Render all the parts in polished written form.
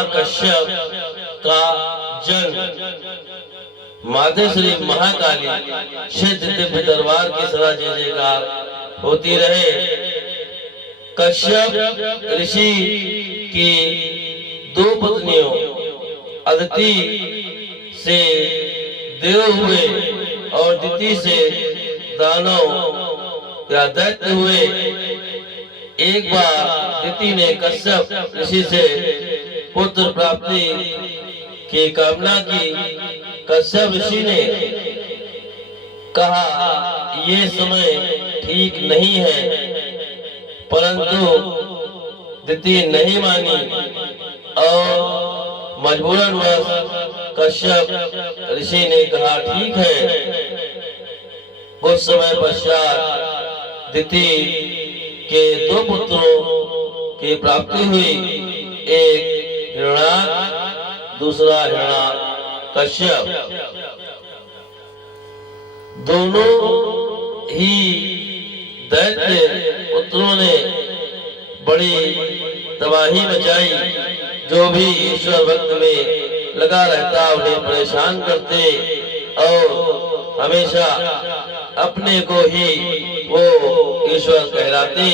हिरण्याकश्यप का जन्म मातेश्री महाकाली सिद्ध दिव्य दरबार की सदा जय जयकार होती रहे। कश्यप ऋषि की दो पत्नियों अदिति से देव हुए और दिति से दानव या दैत्य हुए। एक बार दिति ने कश्यप ऋषि से पुत्र प्राप्ति की कामना की। कश्यप ऋषि ने कहा ये समय ठीक नहीं है, परंतु दिति नहीं मानी और मजबूरन वश कश्यप ऋषि ने कहा ठीक है। कुछ समय पश्चात दिति के दो पुत्रों की प्राप्ति हुई, एक हिरण्याक दूसरा हिरण्याकश्यप। दोनों ही दैत्य पुत्रों ने बड़ी तबाही मचाई। जो भी ईश्वर भक्त में लगा रहता उन्हें परेशान करते और हमेशा अपने को ही वो ईश्वर कहलाते।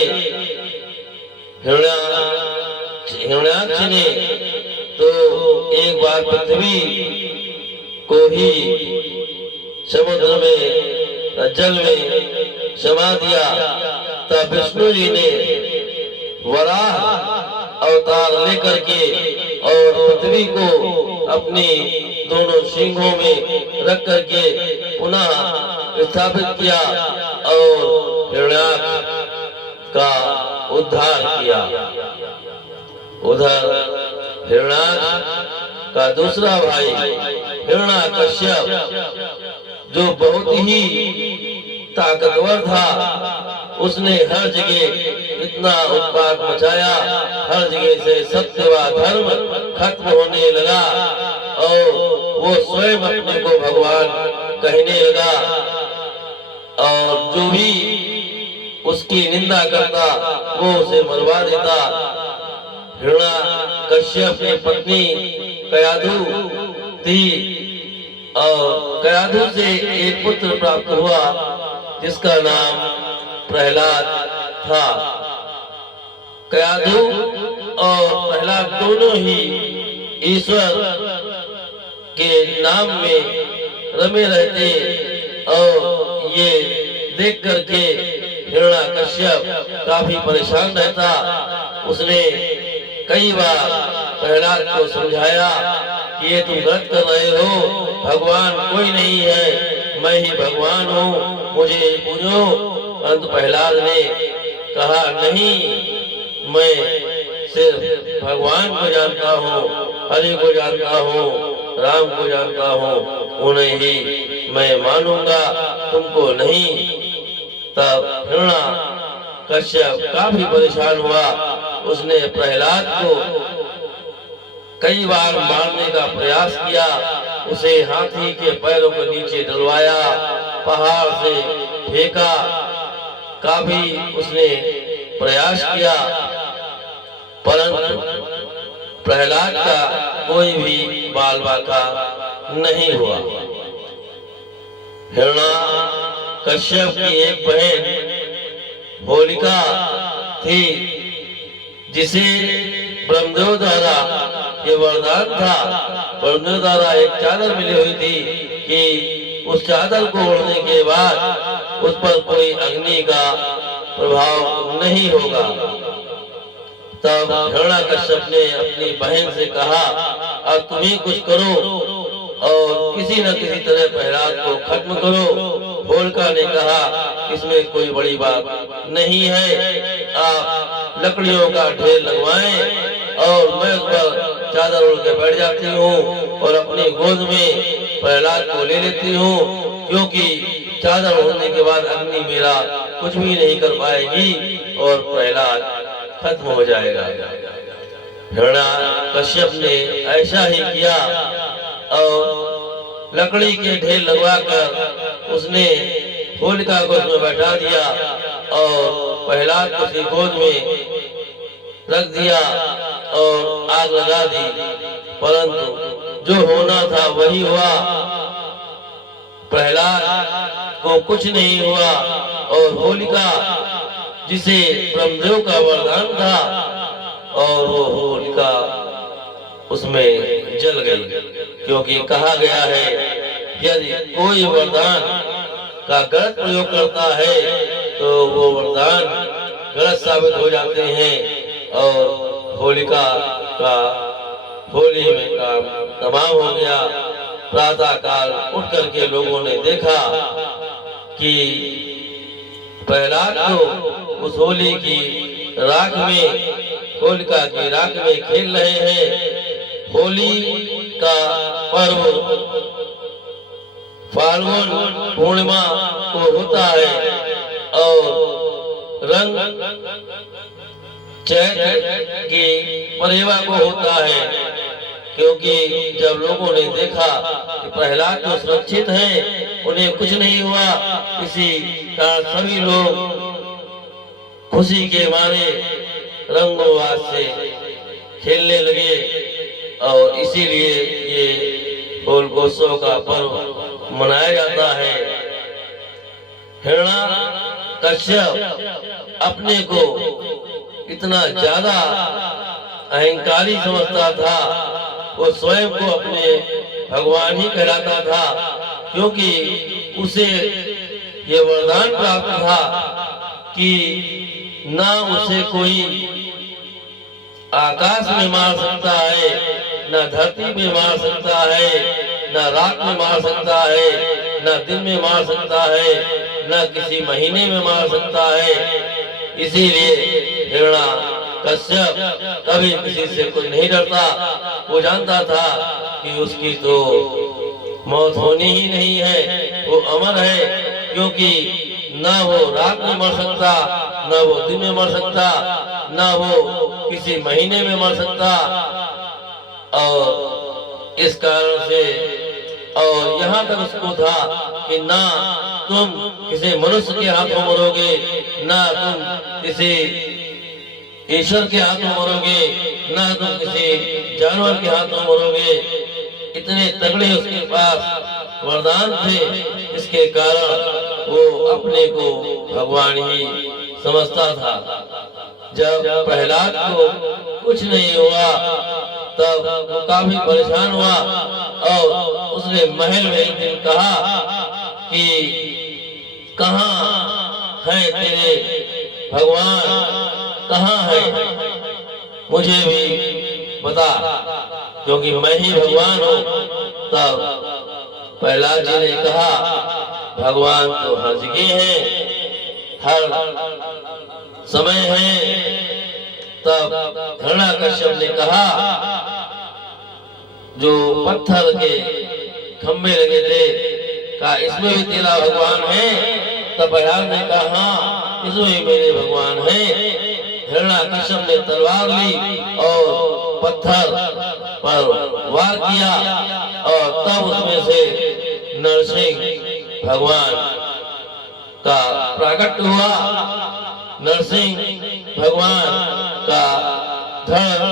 हिरण्याक्ष ने तो एक बार पृथ्वी को ही समुद्र में जल में समा दिया। तब विष्णु जी ने वराह अवतार लेकर के और पृथ्वी को अपनी दोनों सिंहों में रख करके पुनः स्थापित किया और हिरण्याक्ष का उद्धार किया। उधर हिरण्याक्ष का दूसरा भाई हिरण्याकश्यप जो बहुत ही ताकतवर था, उसने हर जगह इतना उत्पात मचाया, हर जगह से सत्य व धर्म खत्म होने लगा और वो स्वयं अपने को भगवान कहने लगा और जो भी उसकी निंदा करता वो उसे मरवा देता। हिरण्याकश्यप की पत्नी कयाधु थी और कयाधु से एक पुत्र प्राप्त हुआ जिसका नाम प्रहलाद था। कयाधु और प्रहलाद दोनों ही ईश्वर के नाम में रमे रहते और ये देख करके हिरण्याकश्यप काफी परेशान रहता। उसने कई बार प्रहलाद को समझाया कि ये तुम गलत कर रहे हो, भगवान कोई नहीं है, मैं ही भगवान हूँ, मुझे पूजो। परंतु प्रहलाद ने कहा नहीं, मैं सिर्फ भगवान को जानता हूँ, हरि को जानता हूँ, राम को जानता हूँ, उन्हें ही मैं मानूंगा, तुमको नहीं। तब हिरण्याकश्यप काफी परेशान हुआ। उसने प्रहलाद को कई बार मारने का प्रयास किया, उसे हाथी के पैरों के नीचे डलवाया, पहाड़ से फेंका, काफी उसने प्रयास किया, परंतु प्रहलाद का कोई भी बाल बाका नहीं हुआ। हिरण्याकश्यप की एक बहन होलिका थी जिसे ब्रह्मदेव द्वारा ये वरदान था। ब्रह्मदेव द्वारा एक चादर मिली हुई थी कि उस चादर को ओढ़ने के बाद उस पर कोई अग्नि का प्रभाव नहीं होगा। तब हिरण्याकश्यप ने अपनी बहन से कहा अब तुम ही कुछ करो और किसी न किसी तरह प्रहलाद को खत्म करो। होलिका ने कहा इसमें कोई बड़ी बात नहीं है, आप लकड़ियों का ढेर लगवाएं और मैं उस पर चादर ओढ़ के बैठ जाती हूँ और अपनी गोद में प्रहलाद को ले लेती हूँ, क्योंकि चादर ओढ़ने के बाद अग्नि मेरा कुछ भी नहीं कर पाएगी और प्रहलाद खत्म हो जाएगा। हिरण्याकश्यप ने ऐसा ही किया और लकड़ी के ढेर लगवाकर उसने होलिका को उसमें बैठा दिया और प्रहलाद को उसकी गोद में रख दिया और आग लगा दी, परंतु जो होना था वही हुआ। प्रहलाद को कुछ नहीं हुआ और होलिका जिसे ब्रह्मदेव का वरदान था और वो होलिका उसमें जल गई, क्योंकि कहा गया है यदि कोई वरदान का गलत प्रयोग करता है तो वो वरदान गलत साबित हो जाते हैं। और होलिका का होली में काम तमाम हो गया। प्रातः काल उठ करके लोगों ने देखा कि प्रहलाद तो उस होली की राख में, होलिका की राख में खेल रहे हैं। होली का पर्व फाल्गुन पूर्णिमा को होता है और रंग चैत्र की परिवा को होता है, क्योंकि जब लोगों ने देखा कि प्रहलाद तो सुरक्षित हैं, उन्हें कुछ नहीं हुआ, इसी कारण सभी लोग खुशी के मारे रंगोवास से खेलने लगे और इसीलिए ये होलिकोत्सव का पर्व मनाया जाता है। हिरण्याकश्यप अपने को इतना ज्यादा अहंकारी समझता था, वो स्वयं को अपने भगवान ही कहलाता था, क्योंकि उसे ये वरदान प्राप्त था कि ना उसे कोई आकाश में मार सकता है, ना धरती में मार सकता है, ना रात में मार सकता है, ना दिन में मार सकता है, ना किसी महीने में मार सकता है। इसीलिए हिरण्याकश्यप कभी किसी से कोई नहीं डरता। वो जानता था कि उसकी तो मौत होनी ही नहीं है, वो अमर है, क्योंकि ना वो रात में मर सकता, ना वो दिन में मर सकता, ना वो किसी महीने में मर सकता। और इस कारण से और यहाँ तक उसको था कि ना तुम किसी मनुष्य के हाथों मरोगे, ना तुम किसी ईश्वर के हाथों मरोगे, ना तुम किसी जानवर के हाथों मरोगे। इतने तगड़े उसके पास वरदान थे, इसके कारण वो अपने को भगवान ही समझता था। जब प्रहलाद को कुछ नहीं हुआ तब वो काफी परेशान हुआ और उसने महल में एक दिन कहा कि कहाँ है तेरे भगवान, कहाँ है, मुझे भी बता, क्योंकि मैं ही भगवान हूँ। तब प्रहलाद जी ने कहा भगवान तो हर जगह है, हर समय है। तब हिरण्याकश्यप ने कहा जो पत्थर के खंभे लगे थे, कहा इसमें भी तेरा भगवान है। तब प्रहलाद ने कहा हाँ, इसमें भी मेरे भगवान है। हिरण्याकश्यप ने तलवार ली और पत्थर पर वार किया और तब उसमें से नरसिंह भगवान का प्रकट हुआ। नरसिंह भगवान का धड़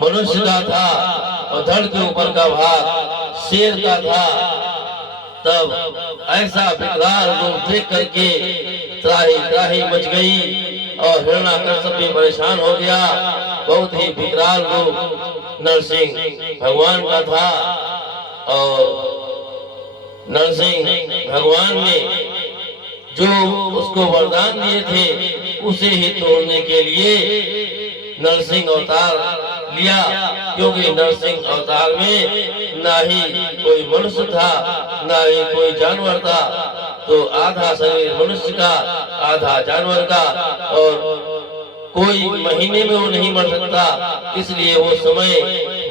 मनुष्य का था और धड़ के ऊपर का भाग शेर का था। तब ऐसा विकराल रूप देख करके त्राही त्राही मच गई और हिरण्याकश्यप भी परेशान हो गया। बहुत ही विकराल रूप नरसिंह भगवान का था और नरसिंह भगवान ने जो उसको वरदान दिए थे उसे ही तोड़ने के लिए नरसिंह अवतार लिया, क्योंकि नरसिंह अवतार में ना ही कोई मनुष्य था, ना ही कोई जानवर था। तो आधा शरीर मनुष्य का, आधा जानवर का, और कोई महीने में वो नहीं मर सकता। इसलिए वो समय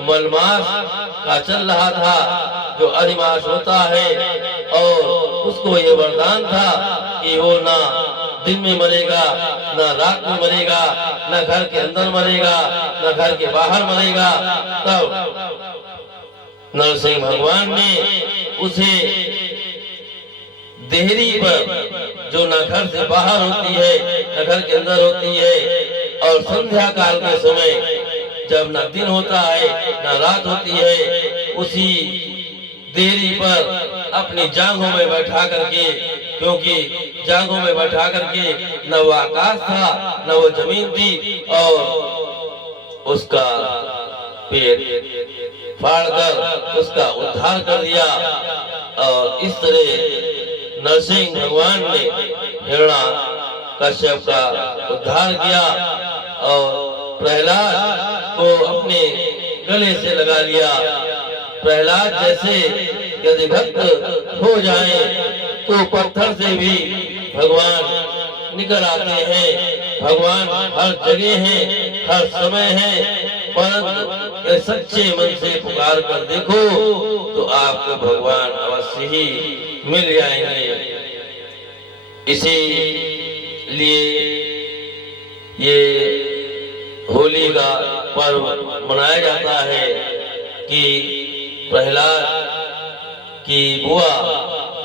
मलमास का चल रहा था, जो अधिमास होता है, और उसको ये वरदान था कि वो ना दिन में मरेगा, ना रात में मरेगा, ना घर के अंदर मरेगा, ना घर के बाहर मरेगा। तब नरसिंह भगवान ने उसे देहरी पर, जो न घर से बाहर होती है न घर के अंदर होती है, और संध्या काल के समय जब ना दिन होता है ना रात होती है, उसी देरी पर अपनी जांघों में बैठा करके, क्योंकि जांघों में बैठा करके न वो आकाश था न वो जमीन थी, और उसका पेट फाड़कर उसका उद्धार कर दिया। और इस तरह नरसिंह भगवान ने हिरणा कश्यप का उद्धार किया और प्रहलाद को अपने गले से लगा लिया। प्रहलाद जैसे यदि भक्त हो जाए तो पत्थर से भी भगवान निकल आते हैं। भगवान हर जगह हैं, हर समय हैं, परंतु सच्चे मन से पुकार कर देखो तो आपको भगवान अवश्य ही मिल जाएंगे। इसीलिए ये होली का पर्व मनाया जाता है कि प्रहलाद की बुआ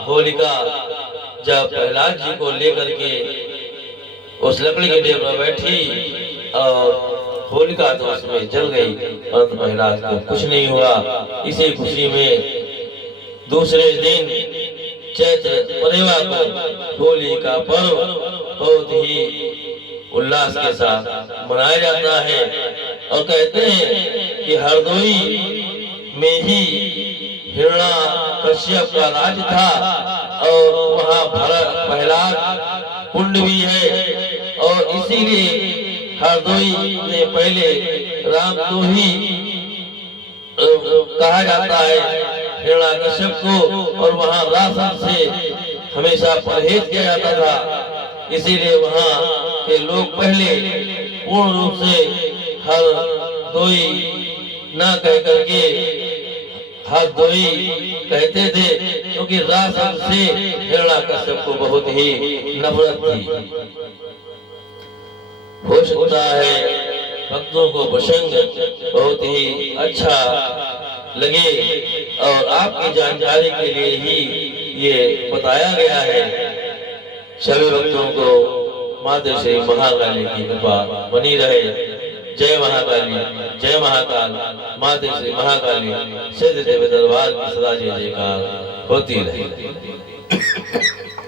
होलिका जब प्रहलाद जी को लेकर के उस लकड़ी के ढेर पर बैठी और होलिका तो उसमें जल गई, परंतु प्रहलाद को कुछ नहीं हुआ। इसी खुशी में दूसरे दिन चैत्र पूर्णिमा को होली का पर्व बहुत ही उल्लास के साथ मनाया जाता है। और कहते हैं कि हरदोई में ही हिरणा कश्यप का राज था और वहाँ प्रहलाद कुंड भी है, और इसीलिए हरदोई ने पहले राम तो ही कहा जाता है हिरणा कश्यप को, और वहाँ रासन से हमेशा परहेज किया जाता था। इसीलिए वहाँ के लोग पहले पूर्ण रूप से हरदोई न कह करके हरदोई कहते थे, क्योंकि रासन से हिरणा कश्यप को बहुत ही नफरत थी। हो सकता है भक्तों को प्रसंग बहुत ही अच्छा लगे और आपकी जानकारी के लिए ही ये बताया गया है। सभी भक्तों को माता श्री महाकाली की कृपा बनी रहे। जय महाकाली, जय महाकाल। माता श्री महाकाली सिद्ध देव दरबार की सदा जय जयकार होती रहे।